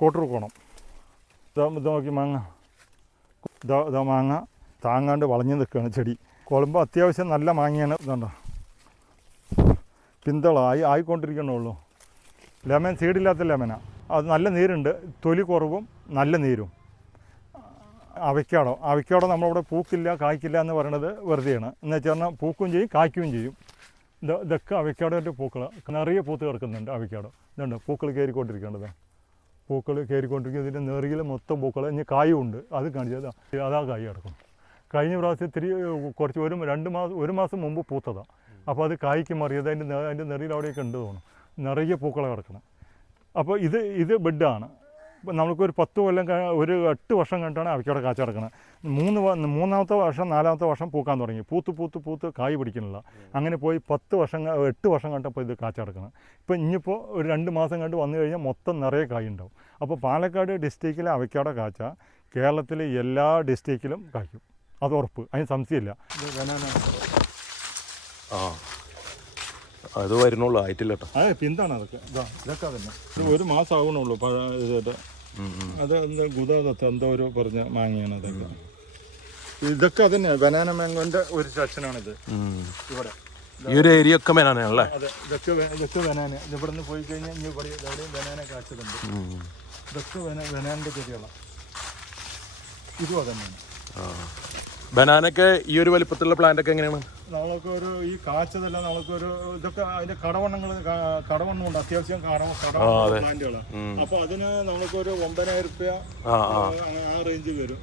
കോട്ടൂർ കോണം. ഇത് നോക്കി മാങ്ങ, ഇതാ മാങ്ങ താങ്ങാണ്ട് വളഞ്ഞു നിൽക്കുകയാണ് ചെടി. കുളമ്പ് അത്യാവശ്യം നല്ല മാങ്ങയാണ്. ഇതുണ്ടോ പിന്തളായി ആയിക്കൊണ്ടിരിക്കണുള്ളൂ. ലെമൺ സീഡില്ലാത്ത ലെമനാണ്. അത് നല്ല നീരുണ്ട്, തൊലി കുറവും നല്ല നീരും. അവയ്ക്കാടോ നമ്മളിവിടെ പൂക്കില്ല കായ്ക്കില്ല എന്ന് പറയുന്നത് വെറുതെയാണ്. എന്ന് വെച്ചാൽ പൂക്കും ചെയ്യും കായ്ക്കുകയും ചെയ്യും. ഇതൊക്കെ അവയ്ക്കാടോൻ്റെ പൂക്കൾ നിറയെ പൂത്ത് കിടക്കുന്നുണ്ട്. അവയ്ക്കാടോ ഇതുണ്ട് പൂക്കൾ കയറിക്കൊണ്ടിരിക്കേണ്ടത്, പൂക്കൾ കയറിക്കൊണ്ടിരിക്കുന്നത്. ഇതിൻ്റെ നെറിയിൽ മൊത്തം പൂക്കൾ. ഇനി കായും ഉണ്ട്, അത് കാണിച്ചത് അതാ കായ് കിടക്കും. കഴിഞ്ഞ പ്രാവശ്യം കുറച്ച് ഒരു മാസം മുമ്പ് പൂത്തതാണ്. അപ്പോൾ അത് കായ്ക്ക് മാറിയത് അതിൻ്റെ നെറിയിൽ അവിടെയൊക്കെ ഉണ്ട് തോന്നുന്നു, നിറയെ പൂക്കളെ കിടക്കണം. അപ്പോൾ ഇത് ബെഡാണ്. നമുക്കൊരു 10 കൊല്ലം ഒരു 8 വർഷം കണ്ടിട്ടാണ് അവയ്ക്കവിടെ കാച്ച കിടക്കുന്നത്. മൂന്നാമത്തെ വർഷം 4-ാമത്തെ വർഷം പൂക്കാൻ തുടങ്ങി. പൂത്ത് കായ് പിടിക്കുന്നില്ല. അങ്ങനെ പോയി 8 വർഷം കണ്ടപ്പോൾ ഇത് കാച്ച കിടക്കണം. ഇനിയിപ്പോൾ ഒരു 2 മാസം കണ്ട് വന്നു കഴിഞ്ഞാൽ മൊത്തം നിറയെ കായ് ഉണ്ടാവും. അപ്പോൾ പാലക്കാട് ഡിസ്ട്രിക്റ്റിലെ അവയ്ക്കാട കാച്ച കേരളത്തിലെ എല്ലാ ഡിസ്ട്രിക്റ്റിലും കായ്ക്കും, അത് ഉറപ്പ്, അതിന് സംശയമില്ല. അത് വരുന്നുള്ളൂ, ആയിട്ടില്ല കേട്ടോ. പിന്താണ് അതൊക്കെ. ഇതൊക്കെ തന്നെ ഒരു മാസം ആവണുള്ളൂ. അത് ഗുദാദത്ത് എന്തോ ഒരു പറഞ്ഞ മാങ്ങയാണ് അതൊക്കെ. ഇതൊക്കെ തന്നെ ബനാന മാങ്കോന്റെ ഒരു സെക്ഷനാണിത്. ഇവിടെ ഈ ഒരു ഏരിയ ഒക്കെ ബനാനല്ലേ? അതെ, ഇതൊക്കെ ബനാന. ഇവിടെ നിന്ന് പോയി കഴിഞ്ഞാൽ എവിടെയും ബനാന കാച്ചതുണ്ട്. ഇതൊക്കെ ബനാനിന്റെ ചെടികളാണ്. ഇതും അതന്നെയാണ്. ബനാനൊക്കെ ഈ ഒരു വലിപ്പത്തിലുള്ള പ്ലാന്റ് ഒക്കെ എങ്ങനെയാണ്? നമുക്കൊരു ഈ കാച്ചതല്ല, നമുക്കൊരു ഇതൊക്കെ അതിന്റെ കടവണ്ണമുണ്ട്. അത്യാവശ്യം പ്ലാന്റുകളാണ്. അപ്പൊ അതിന് നമുക്കൊരു 9,000 രൂപ ആ റേഞ്ച് വരും.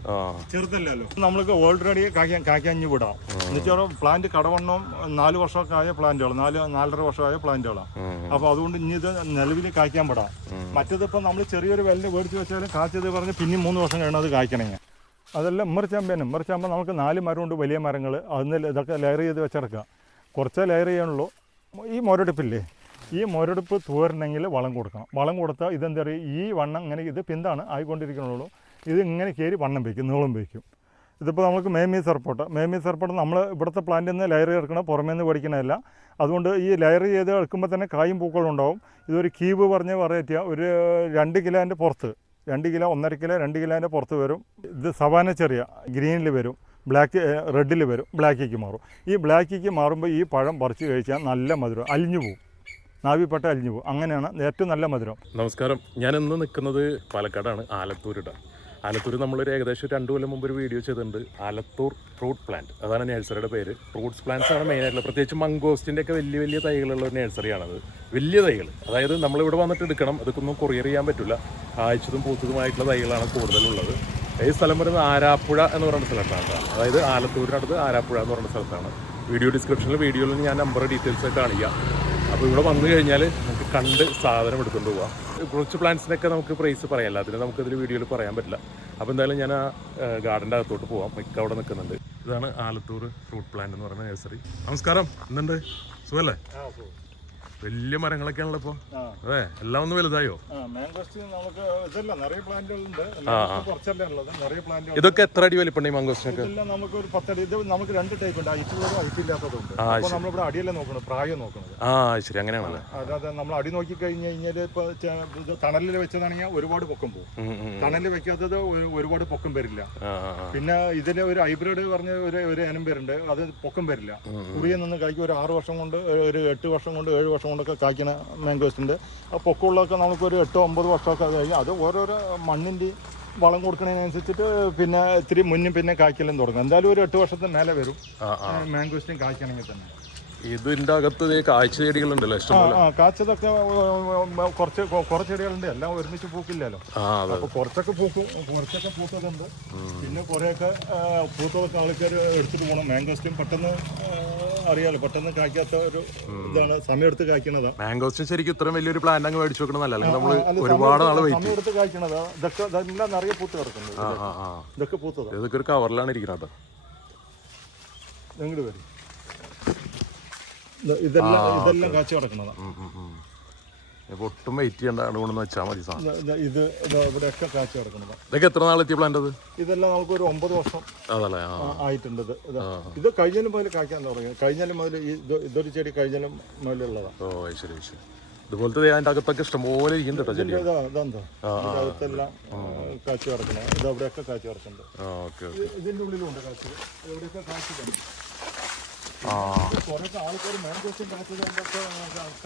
ചെറുതല്ലല്ലോ. നമ്മൾക്ക് ഓൾറെഡി കായ്ക്കഞ്ഞ് വിടാം. എന്നുവെച്ചാൽ പ്ലാന്റ് കടവണ്ണം 4 വർഷമൊക്കെ ആയ പ്ലാന്റുകൾ, 4-4.5 വർഷമായ പ്ലാന്റുകളാണ്. അപ്പൊ അതുകൊണ്ട് ഇനി ഇത് നിലവിൽ കായ്ക്കാൻ പെടാം. മറ്റേതിപ്പോൾ നമ്മൾ ചെറിയൊരു വെല്ല് മേടിച്ച് വെച്ചാലും കാച്ചത് പറഞ്ഞ് പിന്നെയും 3 വർഷം കഴിഞ്ഞാൽ അത് കായ്ക്കണമെങ്കിൽ. അതെല്ലാം ഉമ്മറിച്ചാകുമ്പോൾ നമുക്ക് 4 മരമുണ്ട്, വലിയ മരങ്ങൾ. അതിന് ഇതൊക്കെ ലെയർ ചെയ്ത് വെച്ചെടുക്കുക. കുറച്ചേ ലെയർ ചെയ്യാനുള്ളൂ. ഈ മുരടിപ്പില്ലേ, ഈ മുരടിപ്പ് തൂരണമെങ്കിൽ വളം കൊടുക്കണം. വളം കൊടുത്താൽ ഇതെന്താ പറയുക, ഈ വണ്ണം ഇങ്ങനെ ഇത് പിന്താണ് ആയിക്കൊണ്ടിരിക്കണുള്ളൂ. ഇത് ഇങ്ങനെ കയറി വണ്ണം വയ്ക്കും, നീളം വയ്ക്കും. ഇതിപ്പോൾ നമുക്ക് മേമി സർപ്പോട്ട് നമ്മൾ ഇവിടുത്തെ പ്ലാന്റിൽ നിന്ന് ലെയർ എടുക്കണം, പുറമേ നിന്ന് പഠിക്കണമല്ല. അതുകൊണ്ട് ഈ ലെയർ ചെയ്ത് എടുക്കുമ്പോൾ തന്നെ കായും പൂക്കളും ഉണ്ടാവും. ഇതൊരു ക്യൂബ് പറഞ്ഞ് വെറൈറ്റിയാണ്. ഒരു 2 കിലോൻ്റെ പുറത്ത്, 2 കിലോ 1.5 കിലോ 2 കിലോൻ്റെ പുറത്ത് വരും. ഇത് സവാന ചെറിയ ഗ്രീനിൽ വരും, റെഡിൽ വരും, ബ്ലാക്കിക്ക് മാറും. ഈ ബ്ലാക്കിക്ക് മാറുമ്പോൾ ഈ പഴം പറിച്ച് കഴിച്ചാൽ നല്ല മധുരം, അലിഞ്ഞു പോകും, നാവിപ്പെട്ട അലിഞ്ഞു പോകും. അങ്ങനെയാണ് ഏറ്റവും നല്ല മധുരം. നമസ്കാരം, ഞാൻ ഇന്ന് നിൽക്കുന്നത് പാലക്കാടാണ്, ആലത്തൂർ നമ്മളൊരു ഏകദേശം 2 കൊല്ലം മുമ്പ് ഒരു വീഡിയോ ചെയ്തിട്ടുണ്ട്. ആലത്തൂർ ഫ്രൂട്ട് പ്ലാന്റ്, അതാണ് നഴ്സറിയുടെ പേര്. ഫ്രൂട്ട്സ് പ്ലാന്റ്സ് ആണ് മെയിനായിട്ടുള്ള. പ്രത്യേകിച്ച് മംഗോസ്റ്റിൻ്റെ ഒക്കെ വലിയ തൈകളുള്ള ഒരു നഴ്സറിയാണത്. വലിയ തൈകൾ, അതായത് നമ്മളിവിടെ വന്നിട്ട് എടുക്കണം, അതൊക്കെ കൊറിയർ ചെയ്യാൻ പറ്റില്ല. കായ്ച്ചതും പൂത്തതുമായിട്ടുള്ള തൈകളാണ് കൂടുതലുള്ളത്. ഈ സ്ഥലം പറയുന്നത് ആരാപ്പുഴ എന്ന് പറയുന്ന സ്ഥലത്താണ്. അതായത് ആലത്തൂരിനടുത്ത് ആരാപ്പുഴ എന്ന് പറയുന്ന സ്ഥലത്താണ്. വീഡിയോയിൽ ഞാൻ നമ്പർ ഡീറ്റെയിൽസ് കാണിക്കാം. അപ്പോൾ ഇവിടെ വന്നു കഴിഞ്ഞാൽ നമുക്ക് കണ്ട് സാധനം എടുത്തുകൊണ്ട് പോവാം. കുറച്ച് പ്ലാന്റ്സിനൊക്കെ നമുക്ക് പ്രൈസ് പറയാം, എല്ലാത്തിനും നമുക്കതിൽ വീഡിയോയിൽ പറയാൻ പറ്റില്ല. അപ്പോൾ എന്തായാലും ഞാൻ ആ ഗാർഡൻ്റെ അകത്തോട്ട് പോവാം. മിക്ക അവിടെ നിൽക്കുന്നുണ്ട്. ഇതാണ് ആലത്തൂർ ഫ്രൂട്ട് പ്ലാന്റ് എന്ന് പറയുന്ന നഴ്സറി. നമസ്കാരം, എന്തുണ്ട്, സുഖല്ലേ? വലിയ മരങ്ങളൊക്കെയാണല്ലോ ഇപ്പോൾ. അതെ, എല്ലാം ഒന്ന് വലുതായോ? ഇതൊക്കെ എത്ര അടി വലിപ്പുണ്ട് ഈ മാങ്കോസ്റ്റിനൊക്കെ? നമുക്ക് ഒരു 10 അടി. ഇത് നമുക്ക് 2 ടൈപ്പ് ഉണ്ട്, ഹൈറ്റില്ലാത്തതുണ്ട്. നമ്മളിവിടെ അടിയല്ലേ നോക്കണം, പ്രായം നോക്കുന്നത്. ശരി, അങ്ങനെയാണല്ലോ. അതായത് നമ്മൾ അടി നോക്കി കഴിഞ്ഞ് കഴിഞ്ഞാൽ ഇപ്പൊ തണലിൽ വെച്ചതാണെങ്കിൽ ഒരുപാട് പൊക്കം പോകും, തണലിൽ വെക്കാത്തത് ഒരുപാട് പൊക്കം വരില്ല. പിന്നെ ഇതിന് ഒരു ഹൈബ്രിഡ് പറഞ്ഞ ഒരു ഇനം പേരുണ്ട്, അത് പൊക്കം വരില്ല. കുറിയിൽ നിന്ന് കഴിക്കും. ഒരു 6 വർഷം കൊണ്ട്, ഒരു 8 വർഷം കൊണ്ട്, 7 വർഷം കൊണ്ടൊക്കെ കായ്ക്കണ മാങ്കോസ്റ്റിൻ്റെ പൊക്കമുള്ളതൊക്കെ നമുക്കൊരു 8-9 വർഷമൊക്കെ കഴിഞ്ഞ് അത് ഓരോരോ മണ്ണിൻ്റെ വളം കൊടുക്കുന്നതിനനുസരിച്ചിട്ട് പിന്നെ ഇത്തിരി മുന്നും പിന്നെ കായ്ക്കലും തുടങ്ങും. എന്തായാലും ഒരു 8 വർഷത്തിന് മേലെ വരും മാങ്കോസ്റ്റിൻ കായ്ക്കണമെങ്കിൽ തന്നെ. ഇതിന്റെ അകത്ത് കാഴ്ച ചെടികളുണ്ടല്ലോ, കാച്ചതൊക്കെ കുറച്ച് ചെടികളുണ്ട്, എല്ലാം ഒരുമിച്ച് പൂക്കില്ലല്ലോ. അപ്പൊ കുറച്ചൊക്കെ പൂത്തതുണ്ട്. പിന്നെ കുറെയൊക്കെ പൂത്തതൊക്കെ ആൾക്കാർ എടുത്തിട്ട് പോകണം. മാങ്കോസ്റ്റിൻ പെട്ടെന്ന് അറിയാലോ, പെട്ടെന്ന് കായ്ക്കാത്ത ഒരു ഇതാണ്, സമയമെടുത്ത് കായ്ക്കണതാണ്. മാങ്കോസ്റ്റിൻ ശരിക്കും ഇത്രയും വലിയൊരു പ്ലാന്റ് അങ്ങ് മേടിച്ചു വെക്കണമെന്നല്ല, നമ്മൾ ഒരുപാട് നാൾ സമയമെടുത്ത് കായ്ക്കണതാ. ഇതൊക്കെ എല്ലാം നിറയെ പൂത്ത് കിടക്കുന്നത്. ഇതൊക്കെ പൂത്തത്, ഇതൊക്കെ ഒരു കവറിലാണ് ഇരിക്കുന്നത്. എങ്ങോട്ട് വരും, ഇതെല്ലാം കാച്ചു കിടക്കുന്നതാണ്. ഒട്ടും വെയിറ്റ് ചെയ്യേണ്ട കൊണ്ടെന്ന് വെച്ചാൽ മതി. ഇത് ഇവിടെയൊക്കെ കാച്ചു കിടക്കുന്നതാണ്. ഇതൊക്കെ എത്ര നാളെത്തിയ പ്ലാന്റ് അത്? ഇതെല്ലാം നമുക്ക് ഒരു 9 വർഷം ആയിട്ടുണ്ട്. ഇത് കഴിഞ്ഞാലും മുതൽ കായ്ക്കാൻ തുടങ്ങി. കഴിഞ്ഞാലും മുതൽ ഇതൊരു ചെടി കഴിഞ്ഞാലും മുതലുള്ളതാണ്. ശരി. ഇതുപോലത്തെ അതിന്റെ അകത്തൊക്കെ ഇഷ്ടംപോലെ ഇരിക്കുന്നുണ്ട് കേട്ടോ ചെടി. ഇതെന്താ അകത്തെല്ലാം കാച്ചു കിടക്കണം. ഇത് അവിടെയൊക്കെ കാച്ചു കിടക്കുന്നുണ്ട്. ഓക്കെ. ഇതിന്റെ ഉള്ളിലുണ്ട് കാച്ചു, എവിടെയൊക്കെ കാച്ചു.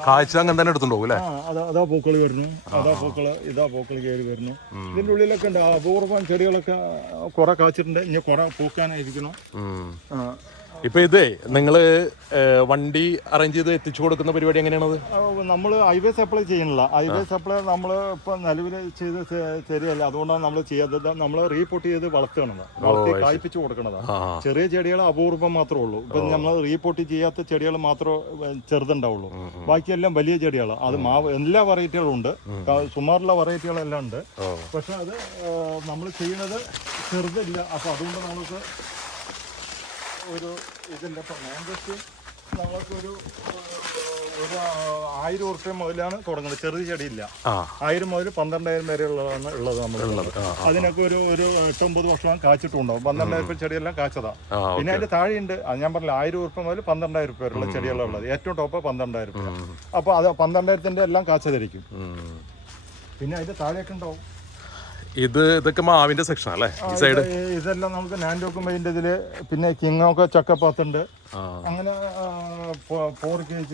കാഴ്ച അങ്ങനെ തന്നെ എടുത്തുണ്ടാവും അല്ലേ? അതാ പൂക്കൾ വരുന്നു, ഇതാ പൂക്കൾ കയറി വരുന്നു. ഇതിന്റെ ഉള്ളിലൊക്കെ ഉണ്ട് അപൂർവം ചെടികളൊക്കെ കുറെ കാച്ചിട്ടുണ്ട്. ഇനി കുറെ പൂക്കാനായിരിക്കണം. ഇപ്പൊ ഇതേ നിങ്ങള് വണ്ടി അറേഞ്ച് ചെയ്ത് എത്തിച്ചു കൊടുക്കുന്ന പരിപാടി എങ്ങനെയാണത്? നമ്മൾ ഹൈവേ സപ്ലൈ ചെയ്യണില്ല. ഹൈവേ സപ്ലൈ നമ്മൾ ഇപ്പൊ നിലവിൽ ചെയ്ത് ശരിയല്ല. അതുകൊണ്ടാണ് നമ്മൾ ചെയ്യാത്തത്. നമ്മൾ റീപോർട്ട് ചെയ്ത് വളർത്തി കായ്പിച്ച് കൊടുക്കണതാണ്. ചെറിയ ചെടികൾ അപൂർവം മാത്രമേ ഉള്ളൂ. ഇപ്പൊ നമ്മൾ റീപോർട്ട് ചെയ്യാത്ത ചെടികൾ മാത്രമേ ചെറുതുണ്ടാവുള്ളൂ. ബാക്കിയെല്ലാം വലിയ ചെടികളാണ്. അത് മാവ് എല്ലാ വെറൈറ്റികളും ഉണ്ട്, സുമാറുള്ള വെറൈറ്റികളെല്ലാം ഉണ്ട്. പക്ഷെ അത് നമ്മൾ ചെയ്യുന്നത് ചെറുതില്ല. അപ്പൊ അതുകൊണ്ട് നമുക്ക് ഒരു ഇതില്ല. ഇപ്പം മാങ്കോസ്റ്റ് നമ്മൾക്കൊരു 1000 ഉറുപ്പ്യ മുതലാണ് തുടങ്ങുന്നത്. ചെറിയ ചെടിയില്ല. 1000 മുതൽ 12,000 വരെ ഉള്ളത് നമ്മളുള്ളത്. അതിനൊക്കെ ഒരു 8-9 വർഷം കാച്ചിട്ടുണ്ടാവും. 12,000 ചെടിയെല്ലാം കാച്ചതാ. പിന്നെ അതിന്റെ താഴെയുണ്ട്. അത് ഞാൻ പറഞ്ഞില്ല, 1000 ഉറുപ്പ്യ മുതൽ 12,000 വരെയുള്ള ചെടികളുള്ളത്. ഏറ്റവും ടോപ്പ് 12,000. അപ്പൊ അത് 12,000-ന്റെ എല്ലാം കാച്ചതായിരിക്കും. പിന്നെ അതിന്റെ താഴെയൊക്കെ ഉണ്ടാവും. ഇതൊക്കെ മാവിന്റെ സെക്ഷൻ അല്ലേ ഈ സൈഡ്? ഇതെല്ലാം നമുക്ക് നാൻഡോക്കുമ്പതിന്റെ ഇതില്. പിന്നെ കിങ്ങൊക്കെ ചക്കപ്പാത്തുണ്ട്. അങ്ങനെ 4 kg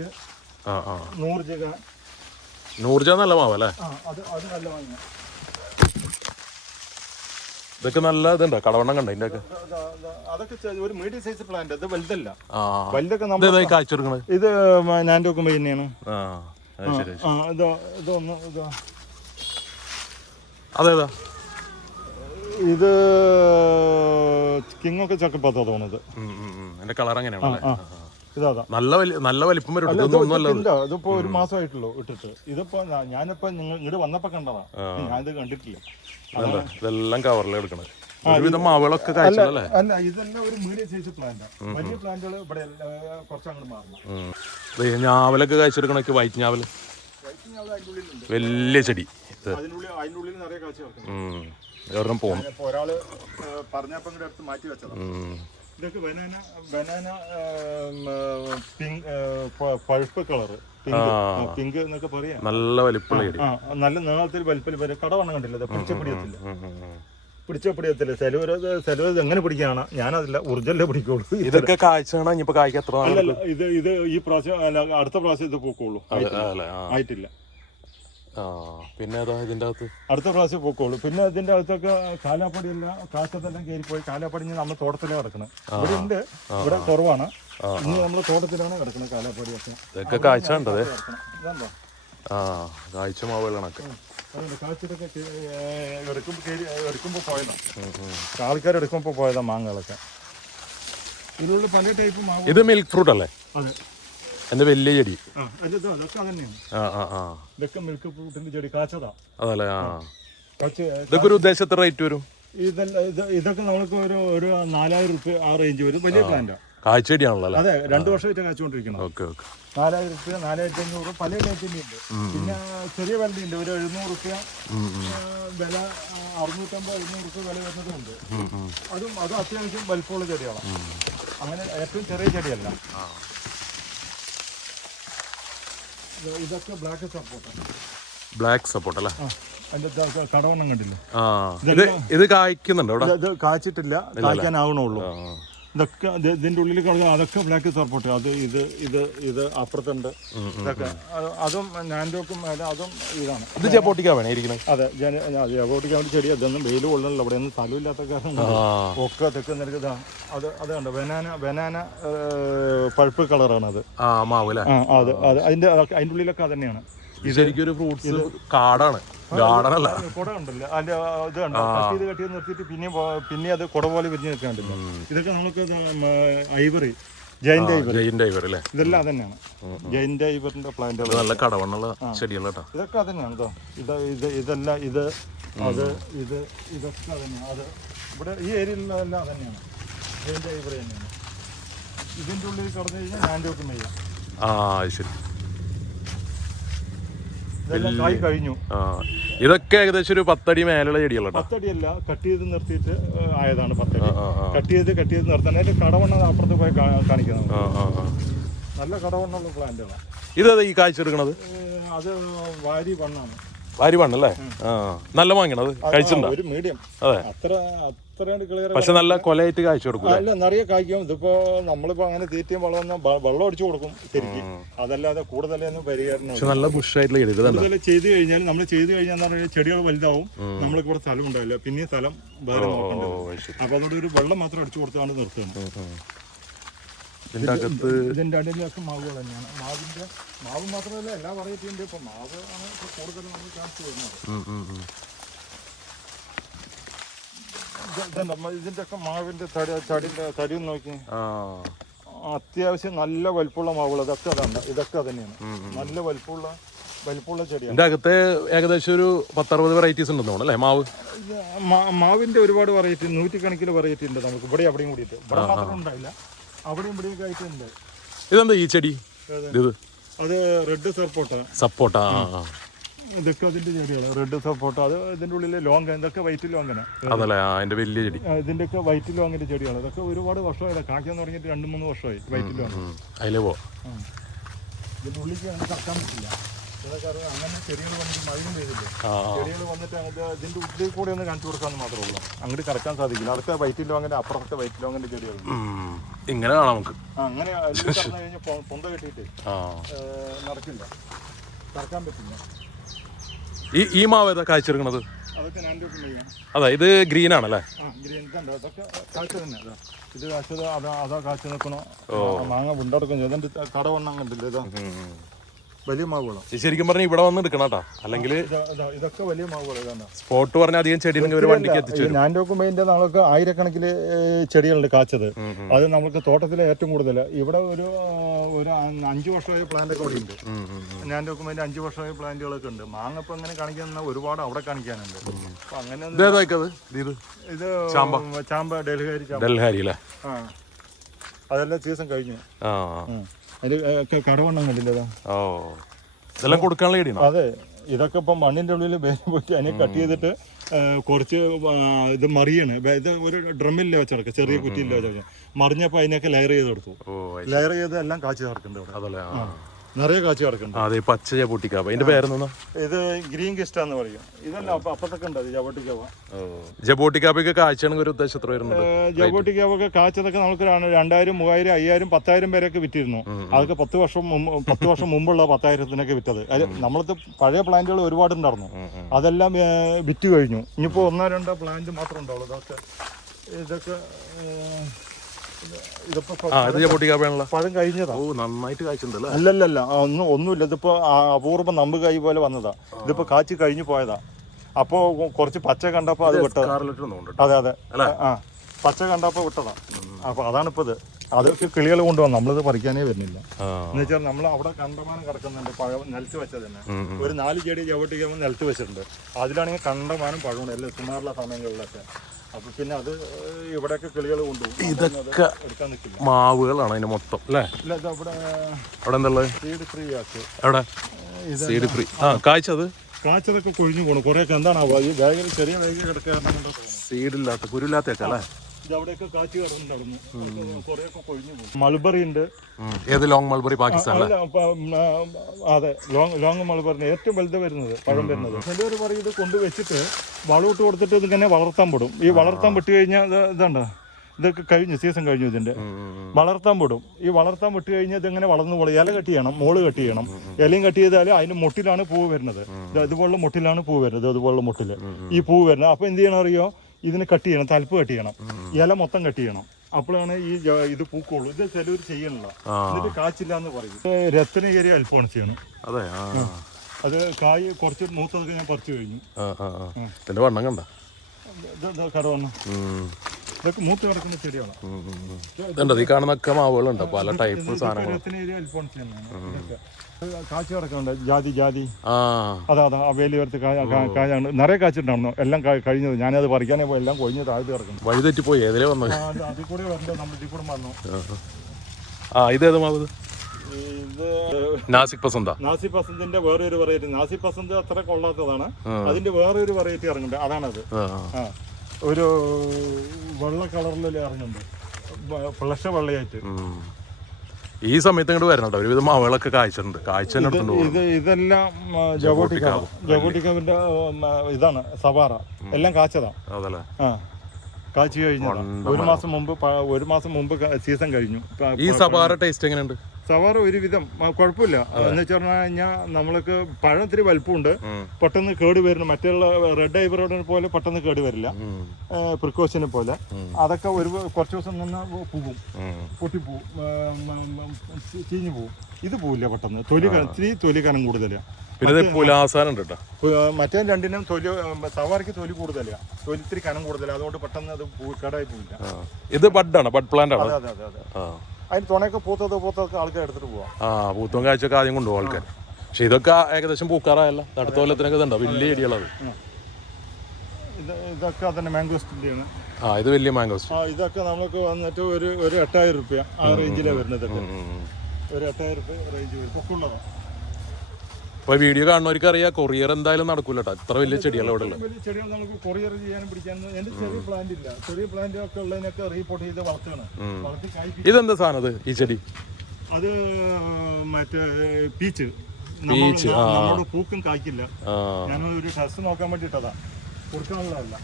100 നല്ല മാവല്ലേ? അത് നല്ല വാങ്ങ. ഇതൊക്കെ നല്ല ഇതുണ്ടോ? കടവണ്ണം കണ്ടോ ഇതിന്റെ ഒക്കെ? അതൊക്കെ ഒരു മീഡിയം സൈസ് പ്ലാന്റ്. ഇത് വലുതല്ല. വലുതൊക്കെ നമ്മൾ കാഴ്ച കൊടുക്കണത് ഇത് നാൻഡോക്കുമ്പ തന്നെയാണ്. അതേതാ? ഇത് കിങ്ങൊക്കെ ചക്കപ്പാത്ത തോന്നുന്നത്. എന്റെ കളർ എങ്ങനെയാണ്? ഇതാ നല്ല വലിപ്പം വരും. ഇതിപ്പോ 1 മാസമായിട്ടുള്ളൂ ഇട്ടിട്ട്. ഇതിപ്പോ ഞാനിപ്പോ ഇങ്ങോട്ട് വന്നപ്പോ കണ്ടതാ, ഞാനിത് കണ്ടിട്ടില്ല. ഇതെല്ലാം കവറിൽ എടുക്കണത്. മാവുകളൊക്കെ കാഴ്ചല്ലേ? അല്ല, ഇതെല്ലാം ഒരു മീഡിയം സൈസ് പ്ലാന്റ്. വലിയ പ്ലാന്റുകൾ ഇവിടെ കുറച്ചങ്ങോട്ട് മാറണം. ഞാവലൊക്കെ കാഴ്ചെടുക്കണൊക്കെ വൈറ്റ് ഞാവല് വലിയ ചെടി. അതിനുള്ളിൽ നിറയെ കാഴ്ച കിടക്കും. ഒരാള് പറഞ്ഞപ്പോ അടുത്ത് മാറ്റി വെച്ചതാ. ഇതൊക്കെ ബനാന പഴുപ്പ് കളറ്, പിങ്ക് എന്നൊക്കെ പറയാം. നല്ല വലിപ്പമുള്ള ചെടി, നല്ല നീളത്തിൽ വലിപ്പത്തിൽ വരെ. കടവണ്ണം കണ്ടില്ല, പിടിച്ചപ്പിടിയത്തില്ല. ചിലവർ എങ്ങനെ പിടിക്കാണ്, ഞാനതില്ല, ഊർജ്ജല്ലേ പിടിക്കുള്ളൂ. ഇതൊക്കെ കാഴ്ച അല്ലല്ല, ഇത് ഈ പ്രാവശ്യം അല്ല, അടുത്ത പ്രാവശ്യം ഇത് പൂക്കുള്ളൂ. ആയിട്ടില്ല. പിന്നെ ഇതിന്റെ അകത്ത് അടുത്ത പ്രാവശ്യം പൂക്കുള്ളൂ. പിന്നെ ഇതിന്റെ അകത്തൊക്കെ കാലാപ്പടിയെല്ലാം കാറ്റത്തെല്ലാം കയറിപ്പോയി. കാലാപ്പടി നമ്മൾ തോട്ടത്തിലാണ് കിടക്കുന്നത്. ഇവിടെ ഉണ്ട്, ഇവിടെ കുറവാണ്. ഇനി നമ്മൾ തോട്ടത്തിലാണ് കിടക്കുന്നത് കാലാപ്പടിയൊക്കെ. ഇതൊക്കെ കാഴ്ച ഉണ്ടത്. കാഴ്ച മാവുകളാണൊക്കെ. കാഴ്ചയൊക്കെ എടുക്കുമ്പോ പോയതാ, ആൾക്കാർ എടുക്കുമ്പോ പോയതാ മാങ്ങകളൊക്കെ. ഇതിലുള്ള പല ടൈപ്പ് മാവ്. ഇത് മിൽക്ക് ഫ്രൂട്ട് അല്ലേ? അതെ, എന്റെ വലിയ ചെടി. ഇതൊക്കെ മിൽക്ക് ഫ്രൂട്ടിന്റെ ചെടി കാച്ചതാ. അതല്ലേ? ഇതൊക്കെ ഒരു ഉദ്ദേശത്തെ റേറ്റ് വരും? ഇതൊക്കെ നമ്മൾക്ക് ഒരു 4,000 രൂപ ആ റേഞ്ച് വരും. വലിയ പ്ലാന്റാ, കാഴ്ചടിയാണല്ലോ. അതെ, 2 വർഷമായിട്ട് കാച്ചുകൊണ്ടിരിക്കണം. 4,000 രൂപ, 4,500 പല റേറ്റിന്റെ ഉണ്ട്. പിന്നെ ചെറിയ വിലയുടെ ഉണ്ട്, ഒരു 700 രൂപ വില, 650-700 രൂപ വില വരുന്നതുണ്ട്. അതും അത്യാവശ്യം വലിപ്പമുള്ള ചെടികളാണ്. അങ്ങനെ ഏറ്റവും ചെറിയ ചെടിയല്ല. ഇതൊക്കെ ബ്ലാക്ക് സപ്പോർട്ട് അല്ലേ? അതിന്റെ കടവണ്ണം കണ്ടില്ല. ഇത് കായ്ക്കുന്നുണ്ടോ? ഇത് കാച്ചിട്ടില്ല, കായ്ക്കാനാവണുള്ളൂ. ഇതൊക്കെ ഇതിന്റെ ഉള്ളിൽ കിടക്കുക, അതൊക്കെ ബ്ലാക്ക് സപ്പോർട്ട്. അത് ഇത് അപ്പുറത്തുണ്ട്. ഇതൊക്കെ അതും നാൻഡോക്കും അതും ഇതാണ്. ഇത് ജബോട്ടിക്ക വേണേ ഇരിക്കുന്നത്. അതെ, ജബോട്ടിക്ക വേണ്ടി ചെടി. അതൊന്നും വെയിൽ കൊള്ളണല്ലോ, ഇവിടെ ഒന്നും സ്ഥലമില്ലാത്ത കാരണം ഒക്കെ തെക്ക് നിൽക്കുക. അത് കണ്ടോ, ബനാന പഴുപ്പ് കളറാണ് അത്. അത് അതിന്റെ ഉള്ളിലൊക്കെ അത് തന്നെയാണ്. ശരിക്കും ഫ്രൂട്ട്സ് കാടാണ്, ഗാർഡനല്ല. കുട ഉണ്ടല്ലോ, അതിന്റെ ഇത് കണ്ടോ, കട്ടി നിർത്തിയിട്ട് പിന്നെ അത് കുട പോലെ വിരിഞ്ഞ് നിൽക്കാണ്ടില്ല. ഇതൊക്കെ നമുക്ക് ഐവറി, ജയന്റ് ഐവർ അല്ലേ? ഇതെല്ലാം അത് തന്നെയാണ്, ജയന്റ് ഐവറിന്റെ പ്ലാന്റുകൾ. നല്ല കടവണ്ണുള്ള ചെടികളാട്ടോ ഇതൊക്കെ അത് തന്നെയാണ്. ഇതെല്ലാം ഇതൊക്കെ അത് തന്നെയാണ്. അത് ഇവിടെ ഈ ഏരിയയിലെല്ലാം അത് തന്നെയാണ്, ജയന്റ് ഐവർ തന്നെയാണ്. ഇതിന്റെ ഉള്ളിൽ കടന്നു കഴിഞ്ഞാൽ നാൻഡോക്കും ചെയ്യാം. ശരി. കഴിഞ്ഞു. ഇതൊക്കെ ഏകദേശം ഒരു 10 അടി മേലുള്ള ചെടികളാണ്. 10 അടിയല്ല, കട്ട് ചെയ്ത് നിർത്തിയിട്ട് ആയതാണ് 10 അടി. കട്ട് ചെയ്ത് നിർത്താൻ കടവണ്ണ അപ്പുറത്ത് പോയി കാണിക്കുന്നത്. നല്ല കടവണ്ണുള്ള പ്ലാന്റുകളാണ്. ഇതേതാ ഈ കാഴ്ച എടുക്കണത്? അത് വാരി വണ്ണാണ്. വാരി വണ്ണല്ലേ? ആ, നല്ല മാങ്ങണത് കഴിച്ചിട്ടുണ്ടോ? ഒരു മീഡിയം. അതെ, അത്ര ക്ലിയർ. പക്ഷെ നല്ല കൊലയായിട്ട് കാഴ്ച കൊടുക്കും. അല്ല, നിറയെ കായ്ക്കും. ഇതിപ്പോ നമ്മളിപ്പോ അങ്ങനെ തീറ്റയും വെള്ളം അടിച്ചു കൊടുക്കും ശരിക്കും. അതല്ലാതെ കൂടുതലൊന്നും പരിഹാരം. പക്ഷെ നല്ല ബുഷായിട്ടുള്ള ചെടി കൂടുതൽ ചെയ്ത് കഴിഞ്ഞാൽ നമ്മൾ ചെയ്ത് കഴിഞ്ഞാൽ ചെടികൾ വലുതാവും. നമ്മൾക്ക് ഇവിടെ സ്ഥലം ഉണ്ടാവില്ല, പിന്നെ സ്ഥലം വേറെ നോക്കണ്ടത്. അപ്പൊ അതുകൊണ്ട് ഒരു വെള്ളം മാത്രം അടിച്ചു കൊടുത്താണ് നിർത്തുന്നത്. ഇതിന്റെ അടിയിലൊക്കെ മാവുകൾ തന്നെയാണ്. മാവ് മാത്രമല്ല എല്ലാ വെറൈറ്റി ഉണ്ട്. ഇപ്പൊ മാവ് ആണ് കൂടുതൽ നമ്മൾ കാണിച്ചു വരുന്നത്. ഇതിന്റെ ഒക്കെ മാവിന്റെ തടി നോക്കി, അത്യാവശ്യം നല്ല വലിപ്പമുള്ള മാവുകൾ. ഇതൊക്കെ തന്നെയാണ് നല്ല വലിപ്പമുള്ള ചെടിയാണ്. ഇതിന്റെ അകത്ത് ഏകദേശം ഒരു 10-60 വെറൈറ്റീസ് ഉണ്ടെന്ന് തോന്നുന്നു അല്ലേ? മാവിന്റെ ഒരുപാട് വെറൈറ്റി, 100 കണക്കിന് വെറൈറ്റി ഉണ്ട് നമുക്ക് ഇവിടെ അവിടെയും കൂടിയിട്ട്. ഇവിടെ മാത്രം ഉണ്ടായില്ല, അവിടെയും ഇവിടെയും ആയിട്ടുണ്ട്. ഇതെന്താ ഈ ചെടി? അത് റെഡ് സപ്പോട്ട. ഇതൊക്കെ അതിന്റെ ചെടികള്. റെഡ് സപ്പോട്ട, അത് ഇതിന്റെ ഉള്ളില് ലോങ്, ഇതൊക്കെ വൈറ്റ് ലോങ്ങന. അതല്ലേ അതിന്റെ വലിയ ചെടി. ഇതിന്റെ ഒക്കെ വൈറ്റ് ലോങ്ങിന്റെ ചെടികൾ. ഇതൊക്കെ ഒരുപാട് വർഷമായി കാക്കാൻ തുടങ്ങിയിട്ട് 2-3 വർഷമായി. വൈറ്റ് ലോങ് അതിലേ പോ. ഇതിന്റെ ഉള്ളിലേക്ക് അങ്ങനെ കറക്കാൻ പറ്റില്ല. അങ്ങനെ ചെടികൾ വന്നിട്ട് മഴയും പെയ്തില്ല. ചെടികൾ വന്നിട്ട് ഇതിന്റെ ഉള്ളിൽ കൂടെ ഒന്ന് കാണിച്ചു കൊടുക്കാന്ന് മാത്രമേ ഉള്ളൂ. അങ്ങോട്ട് കറക്കാൻ സാധിക്കില്ല. അടുത്ത വൈറ്റ് ലോങ്ങിന്റെ അപ്പുറത്തെ വൈറ്റ് ലോങ്ങിന്റെ ചെടികൾ ഇങ്ങനെ കാണാം നമുക്ക്. അങ്ങനെ കഴിഞ്ഞാൽ പൊന്ത കെട്ടിയിട്ട് നടക്കില്ല, കറക്കാൻ പറ്റില്ല. ഈ മാവ് ഏതാ കാഴ്ചെടുക്കണത്? അതൊക്കെ അതാ, ഇത് ഗ്രീൻ ആണല്ലേ? ഗ്രീൻ. അതൊക്കെ കാഴ്ച തന്നെ. ഇത് കാഴ്ചത് അതാ കാഴ്ച നിൽക്കണോ. മാങ്ങ ഉണ്ടാക്കും. ഇതിന്റെ കടവണ്ണം കണ്ടില്ല. ഇതാ വലിയ മാവുകളാണ്. ശരിക്കും പറഞ്ഞാൽ ഇവിടെ വന്ന് എടുക്കണട്ടാ, അല്ലെങ്കിൽ ഇതൊക്കെ വലിയ മാവുകൾ. സ്പോട്ട് പറഞ്ഞാൽ അധികം ചെടി വണ്ടിക്ക് എത്തിച്ചു. നാൻഡോക്കുമ്പൈന്റെ നമുക്ക് ആയിരക്കണക്കിന് ചെടികളുണ്ട് കാച്ചത്. അത് നമുക്ക് തോട്ടത്തിലെ ഏറ്റവും കൂടുതൽ. ഇവിടെ ഒരു 5 വർഷമായ പ്ലാന്റ് ഒക്കെ ഇവിടെ ഉണ്ട്. നാൻഡോക്കുമ്പൈന്റെ 5 വർഷമായ പ്ലാന്റുകളൊക്കെ ഉണ്ട്. മാങ്ങ ഇപ്പൊ അങ്ങനെ കാണിക്കുന്ന ഒരുപാട് അവിടെ കാണിക്കാനുണ്ട്. അപ്പൊ അങ്ങനെ ഇത് ചാമ്പ, ഡൽഹാരി അല്ലേ? അതെല്ലാം സീസൺ കഴിഞ്ഞു. അതിന്റെ കടവണ്ണം കണ്ടില്ലതാ. ഇതെല്ലാം കൊടുക്കാനുള്ള ചെടിയാണ്. അതെ, ഇതൊക്കെ ഇപ്പം മണ്ണിന്റെ ഉള്ളിൽ പോയിട്ട് അതിനെ കട്ട് ചെയ്തിട്ട് കുറച്ച് ഇത് മറിയാണ്. ഇത് ഒരു ഡ്രമ്മില്ല വെച്ചെടുക്കുക, ചെറിയ കുറ്റിയില്ല വെച്ചാൽ മറിഞ്ഞപ്പോ അതിനൊക്കെ ലെയർ ചെയ്ത് കൊടുത്തു. ലെയർ ചെയ്ത് എല്ലാം കാച്ചി ചേർക്കുന്നുണ്ട് ഇവിടെ. നിറയെ കാച്ചി കിടക്കുന്നുണ്ട്. അതെ, പച്ച ജബോട്ടിക്കാവ. ഇതിന്റെ പേരെന്താ? ഇത് ഗ്രീൻ കിസ്റ്റാന്ന് പറയും. ഇതല്ല അപ്പത്തൊക്കെ ഉണ്ട് ജബോട്ടിക്കാവ. ജബോട്ടിക്കാവൊക്കെ കാഴ്ചയാണെങ്കിൽ ഒരു ഉദ്ദേശം എത്ര വരുന്നുണ്ട്? ജബോട്ടിക്കാവൊക്കെ കാച്ചതൊക്കെ നമുക്ക് 2000, 3000, 5000, 10,000 പേരൊക്കെ വിറ്റിരുന്നു. അതൊക്കെ 10 വർഷം മുമ്പുള്ള 10,000-ത്തിനൊക്കെ വിറ്റത്. നമ്മളത് പഴയ പ്ലാന്റുകൾ ഒരുപാടുണ്ടായിരുന്നു. അതെല്ലാം വിറ്റ് കഴിഞ്ഞു. ഇനിയിപ്പോ 1-2 പ്ലാന്റ് മാത്രം ഉണ്ടാവുള്ളൂ. ഇതൊക്കെ പഴം കഴിഞ്ഞതാ. നന്നായിട്ട് കായ്ച്ചിട്ടുണ്ടല്ലേ? അല്ലല്ല, ഒന്നുമില്ല. ഇതിപ്പോ അപൂർവം നമ്പ് കൈ പോലെ വന്നതാ. ഇതിപ്പോ കാച്ചി കഴിഞ്ഞു പോയതാ. അപ്പോ കുറച്ച് പച്ച കണ്ടപ്പോ അത് വിട്ടതാ. അതെ, പച്ച കണ്ടപ്പോ വിട്ടതാ. അപ്പൊ അതാണിപ്പോ ഇത്. അതൊക്കെ കിളികൾ കൊണ്ടുവന്നു. നമ്മളിത് പറിക്കാനേ വരുന്നില്ല. എന്ന് വെച്ചാൽ നമ്മൾ അവിടെ കണ്ടമാനം കിടക്കുന്നുണ്ട്. പഴം നിലത്ത് വെച്ചത് തന്നെ ഒരു 4 ചെടി ചവിട്ടിക്കാൻ നിലത്ത് വെച്ചിട്ടുണ്ട്. അതിലാണെങ്കിൽ കണ്ടമാനം പഴമുണ്ട് എല്ലാ സുമാറുള്ള സമയങ്ങളിലൊക്കെ. അപ്പൊ പിന്നെ അത് ഇവിടെയൊക്കെ കിളികൾ കൊണ്ടുപോകും. ഇതൊക്കെ മാവുകളാണ് അതിന് മൊത്തം അല്ലേ? അവിടെ എന്താ സീഡ് ഫ്രീ ആക്കി. അവിടെ സീഡ് ഫ്രീ. കായ്ച്ചത് കാച്ചതൊക്കെ കൊഴിഞ്ഞു പോകണം. കുറെയൊക്കെ എന്താണാവോ ഈ ബാഗിൽ ചെറിയ ബാഗിൽ കിടക്കാറുണ്ട്. സീഡില്ലാത്ത കുരുല്ലാത്തൊക്കെ അല്ലേ? അവിടെയൊക്കെ കാച്ചി കിടന്നുണ്ടായിരുന്നു. കുറെയൊക്കെ കൊഴിഞ്ഞു പോകും. മൾബറി ഉണ്ട്. ഏത് ലോങ് മൾബറി? പാകിസ്ഥാൻ. അതെ, ലോങ് മൾബറിന് ഏറ്റവും വലുത് വരുന്നത് പഴം വരുന്നത്. ചിലവർ പറയും ഇത് കൊണ്ടുവച്ചിട്ട് വളമിട്ട് കൊടുത്തിട്ട് ഇതിങ്ങനെ വളർത്താൻ വിടും. ഈ വളർത്താൻ വിട്ട് കഴിഞ്ഞാൽ ഇതുണ്ട്, ഇതൊക്കെ കഴിഞ്ഞു, സീസൺ കഴിഞ്ഞു. ഇതിന്റെ വളർത്താൻ വിടും. ഈ വളർത്താൻ വിട്ട് കഴിഞ്ഞാൽ ഇതിങ്ങനെ വളർന്നു പോകും. ഇല കട്ട് ചെയ്യണം, മോള് കട്ട് ചെയ്യണം. ഇലയും കട്ട് ചെയ്താൽ അതിന് മുട്ടിലാണ് പൂവ് വരുന്നത്. ഇതുപോലുള്ള മുട്ടിലാണ് പൂവ് വരുന്നത്. ഇതുപോലുള്ള മുട്ടില് ഈ പൂവ് വരുന്നത്. അപ്പൊ എന്ത് ചെയ്യണം അറിയോ? ഇതിന് കട്ട് ചെയ്യണം, തലപ്പ് കട്ട് ചെയ്യണം, ഇല മൊത്തം കട്ട് ചെയ്യണം. അപ്പോഴാണ് ഈ ഇത് പൂക്കുള്ളൂ. ഇത് ചിലവർ ചെയ്യണില്ല, എന്നിട്ട് കാച്ചില്ല എന്ന് പറയും. രത്നഗിരി അല്പമാണ് ചെയ്യണം. അതെ, അത് കായ് കുറച്ച് മൂത്തതൊക്കെ ഞാൻ പറിച്ചു കഴിഞ്ഞു. വണ്ണം കണ്ട കടവണ്ണം ഇതൊക്കെ മൂത്ത് കിടക്കുന്ന ചെടികളാണ്. ഈ കാണുന്നൊക്കെ മാവുകളുണ്ട്, പല ടൈപ്പ് സാധനങ്ങൾ. രത്നഗിരി അല്പമാണ് ചെയ്യുന്നത്. കാച്ചു കിടക്കുന്നുണ്ട്. ജാതി അതാ വേലി വരത്ത് കായാണ് നിറയെ കാച്ചിട്ടുണ്ടായിരുന്നു. എല്ലാം കഴിഞ്ഞത്. ഞാനത് പറിക്കാനേ പോയി, എല്ലാം കൊഴിഞ്ഞ് താഴ്ത്തി കിടക്കുന്നു. വഴി തെറ്റിപ്പോയി. ഏതിലേ വന്നു? അതിൽ കൂടെ വരണ്ടോ, നമ്മൾ ഇതിൽ കൂടെ വന്നു. ഇതേത് മാവ്? ഇത് നാസിക് പസന്ത. നാസിക് പസന്തിന്റെ വേറൊരു വെറൈറ്റി. നാസിക് പസന്ത് അത്ര കൊള്ളാത്തതാണ്. അതിന്റെ വേറൊരു വെറൈറ്റി ഇറങ്ങുന്നുണ്ട്. അതാണത്. ഒരു വെള്ള കളറിൽ ഇറങ്ങുന്നുണ്ട്, ഫ്ലഷ വെള്ളയായിട്ട്. ഈ സമയത്ത് ഇങ്ങോട്ട് വരണം കേട്ടോ. ഒരുവിധം മാവുകളൊക്കെ കായ്ച്ചിട്ടുണ്ട്. കായ്ച്ച തന്നെ എടുത്തുകൊണ്ട് പോകും. ഇതെല്ലാം ജബോട്ടിക്കാവിന്റെ ഇതാണ് സവാറ. എല്ലാം കാച്ചതാ. അതല്ലേ? ആ, കാച്ചി കഴിഞ്ഞു. ഒരു മാസം മുമ്പ് സീസൺ കഴിഞ്ഞു. ഈ സവാറ ടേസ്റ്റ് എങ്ങനെയുണ്ട്? സവാറ ഒരുവിധം കുഴപ്പമില്ല. എന്ന് വെച്ച് പറഞ്ഞു കഴിഞ്ഞാൽ നമ്മൾക്ക് പഴം ഇത്തിരി വലിപ്പമുണ്ട്, പെട്ടെന്ന് കേട് വരുന്നു. മറ്റുള്ള റെഡ് ഹൈബ്രിഡിനെ പോലെ പെട്ടെന്ന് കേട് വരില്ല, പ്രിക്കോഷനെ പോലെ. അതൊക്കെ കുറച്ച് ദിവസം നിന്ന് പോകും, പൊട്ടിപ്പോവും, ചീഞ്ഞു പോവും. ഇത് പോവില്ല പെട്ടെന്ന്. ഇത്തിരി തൊലി കനം കൂടുതലാണ്. മറ്റേ രണ്ടിനും സവാറയ്ക്ക് തൊലി കൂടുതലാണ്, തൊലി ഇത്തിരി കനം കൂടുതലാണ്. അതുകൊണ്ട് പെട്ടെന്ന് അത് കേടായി പോവില്ല. ഇത് ബഡാണ്, ബഡ് പ്ലാന്റ് ആണ്. അതെ അതെ അതെ. അതിന് തുണയൊക്കെ പൂത്തൊക്കെ ആൾക്കാർ എടുത്തിട്ട് പോവാം. പൂത്തും കാഴ്ചയൊക്കെ ആദ്യം കൊണ്ടുപോകും ആൾക്കാർ. പക്ഷെ ഇതൊക്കെ ഏകദേശം പൂക്കാറായല്ല. അടുത്ത കൊല്ലത്തിനൊക്കെ ഇതുണ്ടോ വലിയ ചെടികളത്? ഇതൊക്കെ തന്നെ മാംഗോസ്റ്റിന്റെയാണ്. ഇത് വലിയ മാംഗോസ്റ്റ്. ഇതൊക്കെ നമുക്ക് വന്നിട്ട് ഒരു 8000 രൂപ ആ റേഞ്ചിലാണ് വരുന്നത്. ഒരു 8000 രൂപ റേഞ്ച് വരും, പൊക്കമുള്ളതാണ്. ഇപ്പൊ വീഡിയോ കാണുന്നവർക്ക് അറിയാം, കൊറിയർ എന്തായാലും നടക്കൂല കേട്ടോ. ഇത്ര വലിയ ചെടികൾ ഇവിടെ ഉള്ളത്. വലിയ ചെടികൾ നമുക്ക് കൊറിയർ ചെയ്യാനും പിടിക്കാനും. എന്റെ ചെറിയ പ്ലാന്റ് ഇല്ല, ചെറിയ പ്ലാന്റ് ഒക്കെ ഉള്ളതിനൊക്കെ റീപോർട്ട് ചെയ്ത് വളർത്തുകയാണ്. ഇതെന്താ സാധനം ഈ ചെടി? അത് മറ്റേ പീച്ച്. നമ്മുടെ പൂക്കും കായ്ക്കില്ല. ഞാനൊരു ടെസ്റ്റ് നോക്കാൻ വേണ്ടിട്ടതാ, കൊടുക്കാനുള്ളതല്ല.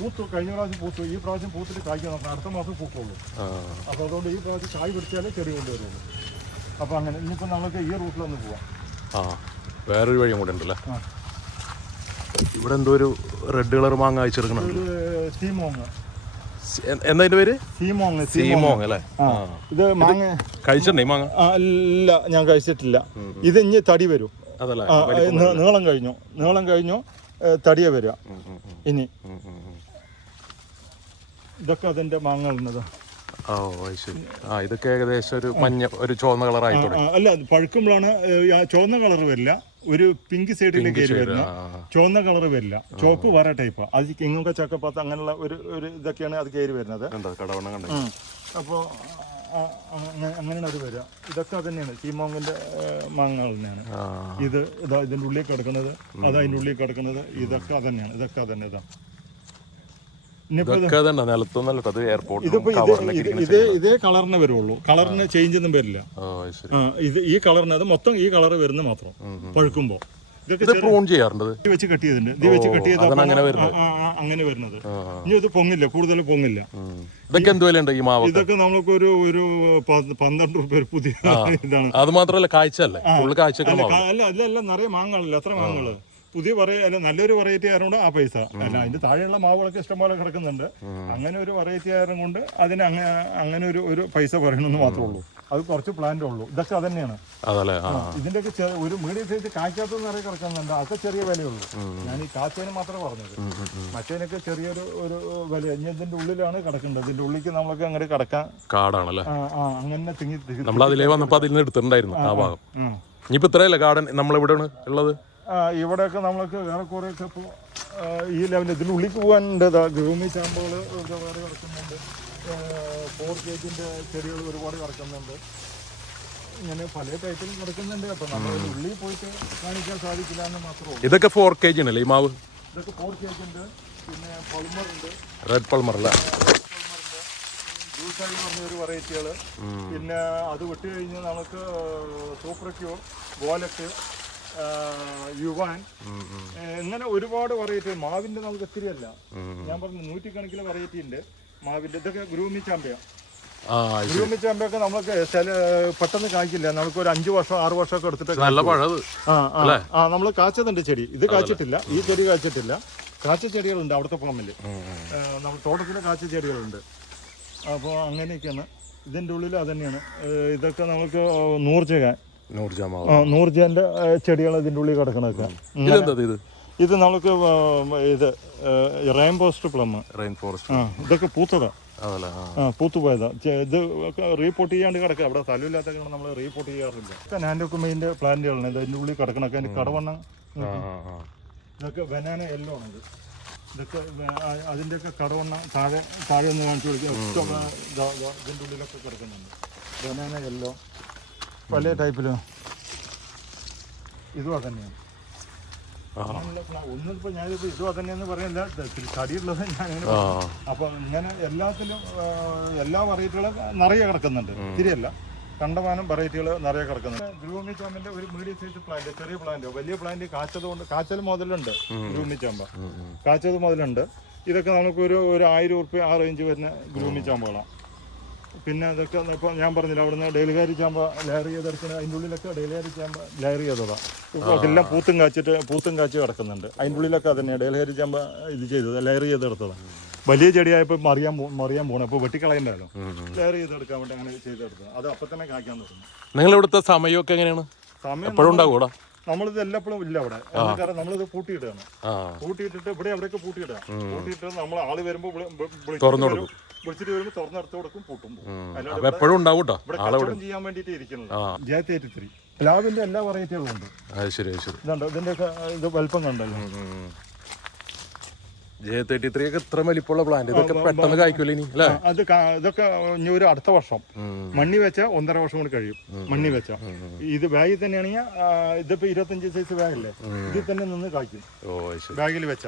പൂത്തു, കഴിഞ്ഞ പ്രാവശ്യം പൂത്തു, ഈ പ്രാവശ്യം പൂത്തിട്ട് കായ്ക്കാൻ നോക്കണം. അടുത്ത മാസം പൂക്കുള്ളൂ. അപ്പൊ അതുകൊണ്ട് ഈ പ്രാവശ്യം കായ് പിടിച്ചാലേ ചെടി കൊണ്ടുവരുള്ളൂ. അപ്പൊ അങ്ങനെ ഇനിയിപ്പോ നമുക്ക് ഈ റൂട്ടിലൊന്ന് പോവാം. വേറൊരു വഴിയും കൂടെ ഉണ്ടല്ലേ. ഇവിടെ എന്തോ ഒരു റെഡ് കളർ മാങ്ങ അയച്ചെടുക്കണം. എന്താ ഇതിന്റെ പേര്? സീമോങ് അല്ലേ? ഇത് മാങ്ങ കഴിച്ചിട്ടുണ്ടേ? മാങ്ങ അല്ല, ഞാൻ കഴിച്ചിട്ടില്ല. ഇത് ഇനി തടി വരും. നീളം കഴിഞ്ഞു തടിയെ വരിക. ഇനി ഇതൊക്കെ അതിന്റെ മാങ്ങ ഉള്ളത്. ഇതൊക്കെ ഏകദേശം ഒരു മഞ്ഞ, ഒരു ചുവന്ന കളറായി. അല്ല, പഴുക്കുമ്പോഴാണ് ചുവന്ന കളർ വരില്ല, ഒരു പിങ്ക് സൈഡിലേക്ക് കയറി വരുന്ന. ചുവന്ന കളർ വരില്ല, ചുവപ്പ് വേറെ ടൈപ്പ്. അത് കിങ്ങൊക്കെ ചക്കപ്പാത്ത് അങ്ങനെയുള്ള ഒരു ഇതൊക്കെയാണ് അത് കയറി വരുന്നത്. അപ്പോൾ അങ്ങനെയാണ് അത് വരിക. ഇതൊക്കെ തന്നെയാണ് സീമോങ്ങിന്റെ മാങ്ങകൾ തന്നെയാണ്. ഇതിന്റെ ഉള്ളിൽ കിടക്കുന്നത്, അത് അതിൻ്റെ ഉള്ളിൽ കിടക്കുന്നത്, ഇതൊക്കെ തന്നെയാണ്. ഇതൊക്കെ തന്നെ ഇതാ. ഇതേ കളറിനെ വരുള്ളൂ, കളറിന് ചേഞ്ച് ഒന്നും വരില്ല. ഈ കളറിന് അത് മൊത്തം ഈ കളർ വരുന്ന മാത്രം പഴുക്കുമ്പോ. വെച്ച് കെട്ടിയതുണ്ട്, ഇത് വെച്ച് കെട്ടിയത് അങ്ങനെ വരുന്നത്. ഇനി ഇത് പൊങ്ങില്ല, കൂടുതൽ പൊങ്ങില്ല. ഇതൊക്കെ നമുക്ക് ഒരു 12 രൂപ പുതിയ ഇതാണ്. അത് മാത്രമല്ല, കാഴ്ചയല്ലേ? അല്ല, നിറയെ മാങ്ങകളല്ല, എത്ര മാങ്ങകള് പുതിയ അല്ല, നല്ലൊരു വെറൈറ്റി ആയതുകൊണ്ട് ആ പൈസ അല്ല. അതിന്റെ താഴെയുള്ള മാവുകളൊക്കെ ഇഷ്ടംപോലെ കിടക്കുന്നുണ്ട്. അങ്ങനെ ഒരു വെറൈറ്റി ആയതും കൊണ്ട് അതിന് അങ്ങനെ ഒരു പൈസ പറയണമെന്ന് മാത്രമേ ഉള്ളൂ. അത് കുറച്ച് പ്ലാന്റ് ഉള്ളൂ. ഇതൊക്കെ അത് തന്നെയാണ്. ഇതിന്റെയൊക്കെ ഒരു മീഡിയം സൈസ് കായ്ക്കാത്ത നിറയെ കിടക്കുന്നുണ്ട്. അതൊക്കെ ചെറിയ വിലയുള്ളൂ. ഞാൻ ഈ കാച്ചതിന് മാത്രമേ പറഞ്ഞത്. മറ്റേനൊക്കെ ചെറിയൊരു വില. ഇനി ഇതിന്റെ ഉള്ളിലാണ് കിടക്കേണ്ടത്. ഇതിന്റെ ഉള്ളിലേക്ക് നമ്മളൊക്കെ അങ്ങനെ കിടക്കാൻ കാടാണല്ലേ. അങ്ങനെ തിങ്ങി നമ്മൾ അതിലേ വന്നപ്പോ അതിൽ നിന്ന് എടുത്തിട്ടുണ്ടായിരുന്നു ആ ഭാഗം. ഇനിയിപ്പോ ഇത്രയല്ലേ ഗാർഡൻ നമ്മളിവിടെയാണ് ഉള്ളത്. ഇവിടെയൊക്കെ നമ്മൾക്ക് വേറെ കുറേയൊക്കെ ഇപ്പോൾ ഈ ലെവലിൽ ഇതിൻ്റെ ഉള്ളിലേക്ക് പോകാനുണ്ട്. ഗ്രൂമി ചാമ്പുകൾ വേറെ കിടക്കുന്നുണ്ട്. 4 കേജിൻ്റെ ചെടികൾ ഒരുപാട് കിടക്കുന്നുണ്ട്. ഇങ്ങനെ പല ടൈപ്പിലും കിടക്കുന്നുണ്ട്. അപ്പോൾ നമ്മൾ ഉള്ളിൽ പോയിട്ട് കാണിക്കാൻ സാധിക്കില്ല എന്ന് മാത്രമേ ഉള്ളൂ. ഇതൊക്കെ 4 kg ആണല്ലേ ഈ മാവ്? ഇതൊക്കെ 4 kg ഉണ്ട്. പിന്നെ പൾമർ ഉണ്ട്, റെഡ് പൾമർ അല്ല, ജ്യൂസായി പറഞ്ഞൊരു വെറൈറ്റികൾ. പിന്നെ അത് വിട്ട് കഴിഞ്ഞ് നമുക്ക് സൂപ്പർ ക്യൂർ, ഗോലക്ക്, യുവാൻ, ഇങ്ങനെ ഒരുപാട് വെറൈറ്റി. മാവിന്റെ നമുക്ക് ഒത്തിരി അല്ല, ഞാൻ പറഞ്ഞു 100 കണക്കിന് വെറൈറ്റി ഉണ്ട് മാവിന്റെ. ഇതൊക്കെ ഗ്രൂമി ചാമ്പയാണ്. ഗ്രൂമി ചാമ്പയൊക്കെ നമുക്ക് പെട്ടെന്ന് കായ്ക്കില്ല. നമുക്ക് ഒരു 5 വർഷം 6 വർഷമൊക്കെ എടുത്തിട്ട് നമ്മൾ കാച്ചതുണ്ട് ചെടി. ഇത് കാച്ചിട്ടില്ല, ഈ ചെടി കാച്ചിട്ടില്ല. കാച്ച ചെടികളുണ്ട് അവിടുത്തെ ഫാമിൽ. നമ്മൾ തോട്ടത്തിലെ കാച്ച ചെടികളുണ്ട്. അപ്പോൾ അങ്ങനെയൊക്കെയാണ്. ഇതിൻ്റെ ഉള്ളിൽ അത് തന്നെയാണ്. ഇതൊക്കെ നമുക്ക് നൂർജാന്റെ ചെടികൾ ഇതിൻ്റെ ഉള്ളിൽ കിടക്കണൊക്കെ. ഇത് നമുക്ക് ഇത് റെയിൻഫോറസ്റ്റ് പ്ലം. ഇതൊക്കെ പൂത്തതാ, പൂത്തുപോയതാ. ഇത് റീപോർട്ട് ചെയ്യാണ്ട് കിടക്കുക. അവിടെ സ്ഥലമില്ലാത്ത നമ്മൾ റീപോർട്ട് ചെയ്യാറില്ല. നാൻഡോക്കുമൈൻ്റെ പ്ലാന്റുകളാണ് ഇതിൻ്റെ ഉള്ളിൽ കിടക്കണൊക്കെ. അതിൻ്റെ കടവണ്ണം ഇതൊക്കെ ബനാന യെല്ലോ ആണ്. ഇതൊക്കെ അതിൻ്റെയൊക്കെ കടവണ്ണം താഴെ ഒന്ന് കാണിച്ചു കൊടുക്കുക. ഇതിൻ്റെ ഉള്ളിലൊക്കെ കിടക്കുന്നുണ്ട് ബനാന യെല്ലോ, പല ടൈപ്പിലും. ഇതും അത് തന്നെയാണ്. ഒന്നും ഇപ്പൊ ഞാനിപ്പോ ഇതും അത് തന്നെയെന്ന് പറയുന്നില്ല, തടിയുള്ളത് ഞാൻ. അപ്പൊ ഇങ്ങനെ എല്ലാത്തിലും എല്ലാ വെറൈറ്റികളും നിറയെ കിടക്കുന്നുണ്ട്. തിരിയല്ല, കണ്ടമാനം വെറൈറ്റികൾ നിറയെ കിടക്കുന്നുണ്ട്. ഗ്രൂമി ചാമ്പിന്റെ ഒരു മീഡിയം സൈസ് പ്ലാന്റ്, ചെറിയ പ്ലാന്റ്, വലിയ പ്ലാന്റ് കാച്ചത് മുതലുണ്ട്. ഗ്രൂമി ചാമ്പ കാച്ചത് മുതലുണ്ട്. ഇതൊക്കെ നമുക്കൊരു 1000 റുപ്യ ആ റേഞ്ച് വരുന്ന ഗ്രൂമി ചാമ്പകളാണ്. പിന്നെ അതൊക്കെ ഇപ്പോൾ ഞാൻ പറഞ്ഞില്ല, അവിടുന്ന് ഡെയിലുകാരി ചാമ്പ ലെയർ ചെയ്തെടുക്കുന്നത്. അതിൻ്റെ ഉള്ളിലൊക്കെ ഡെയിലുകാരി ചാമ്പ ലെയർ ചെയ്തതാണ്. എല്ലാം പൂത്തും കാച്ചി കിടക്കുന്നുണ്ട്. അതിൻ്റെ ഉള്ളിലൊക്കെ തന്നെയാണ് ഡെയിലുകാരി ചാമ്പ ഇത് ചെയ്തത്, ലെയർ ചെയ്തെടുത്തതാണ്. വലിയ ചെടിയായപ്പോൾ മറിയാൻ പോകണം. അപ്പോൾ വെട്ടിക്കളയണ്ടല്ലോ, ലെയർ ചെയ്തെടുക്കാൻ വേണ്ടി അങ്ങനെ ചെയ്തെടുത്തത്. അത് അപ്പം തന്നെ കായ്ക്കാൻ തുടങ്ങി. നിങ്ങൾ ഇവിടുത്തെ സമയമൊക്കെ എങ്ങനെയാണ്? സമയം എപ്പോഴും ഉണ്ടാകൂടാ? നമ്മളിത് എല്ലാപ്പോഴും ഇല്ല അവിടെ. കാരണം നമ്മളിത് പൂട്ടിയിടുകയാണ്. പൂട്ടിയിട്ടിട്ട് ഇവിടെ എവിടെയൊക്കെ പൂട്ടിയിടുക. പൂട്ടിയിട്ട് നമ്മൾ ആള് വരുമ്പോൾ വിളിച്ചിട്ട് വരുമ്പോൾ തുറന്നെടുത്ത് കൊടുക്കും, പൂട്ടും. എപ്പോഴും ഉണ്ടാവും കേട്ടോ. കച്ചവടം ചെയ്യാൻ വേണ്ടിയിട്ട് ഇരിക്കുന്നത്. J33 പ്ലാവിന്റെ എല്ലാ വെറൈറ്റികളും ഉണ്ട്. ഇതുണ്ട്, ഇതിന്റെയൊക്കെ ഇത് വലിപ്പം കണ്ടല്ലോ. J33 ഒക്കെ ഇത്ര വലിപ്പമുള്ള പ്ലാന്റ്, ഇതൊക്കെ പെട്ടെന്ന് കായ്ക്കൂല ഇനി അല്ലേ? ഇതൊക്കെ ഇനി ഒരു അടുത്ത വർഷം മണ്ണി വെച്ച 1.5 വർഷം കൂടി കഴിയും. മണ്ണി വെച്ച ഇത് ബാഗിൽ തന്നെയാണെങ്കിൽ ഇതിപ്പോ 25 സൈസ് ബാഗല്ലേ, ഇതിൽ തന്നെ നിന്ന് കായ്ക്കും ബാഗിൽ വെച്ച.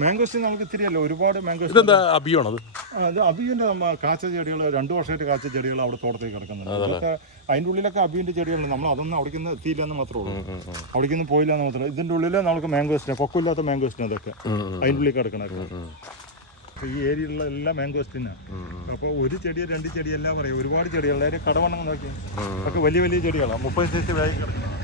മാംഗോസ്റ്റീൻ നമുക്ക് ഇത്തിരി അല്ല, ഒരുപാട് മാംഗോസ്റ്റീൻ. അബിയാണത്? അത് അബിയുടെ കാച്ച ചെടികൾ 2 വർഷമായിട്ട് കാച്ച ചെടികൾ അവിടെ തോട്ടത്തേക്ക് കിടക്കുന്നുണ്ട്. അതൊക്കെ അതിൻ്റെ ഉള്ളിലൊക്കെ അബിന്റെ ചെടികളുണ്ട്. നമ്മൾ അതൊന്നും അവിടേക്ക് എത്തിയില്ല എന്ന് മാത്രമേ ഉള്ളൂ, അവിടേക്കൊന്നും പോയില്ല എന്ന് മാത്രമേ. ഇതിൻ്റെ ഉള്ളിൽ നമുക്ക് മാംഗോസ്റ്റിന് പൊക്കമില്ലാത്ത മാംഗോസ്റ്റിന് അതൊക്കെ അതിൻ്റെ ഉള്ളിൽ കിടക്കണൊക്കെ. ഈ ഏരിയയിലുള്ള എല്ലാ മാംഗോസ്റ്റിനാണ്. അപ്പോൾ ഒരു ചെടി 2 ചെടി എല്ലാം പറയും, ഒരുപാട് ചെടികൾ. കടവണ്ണം നോക്കി ഒക്കെ വലിയ വലിയ ചെടികളാണ്. 30 സൈസ് ബാഗ് കിടക്കുന്നത്.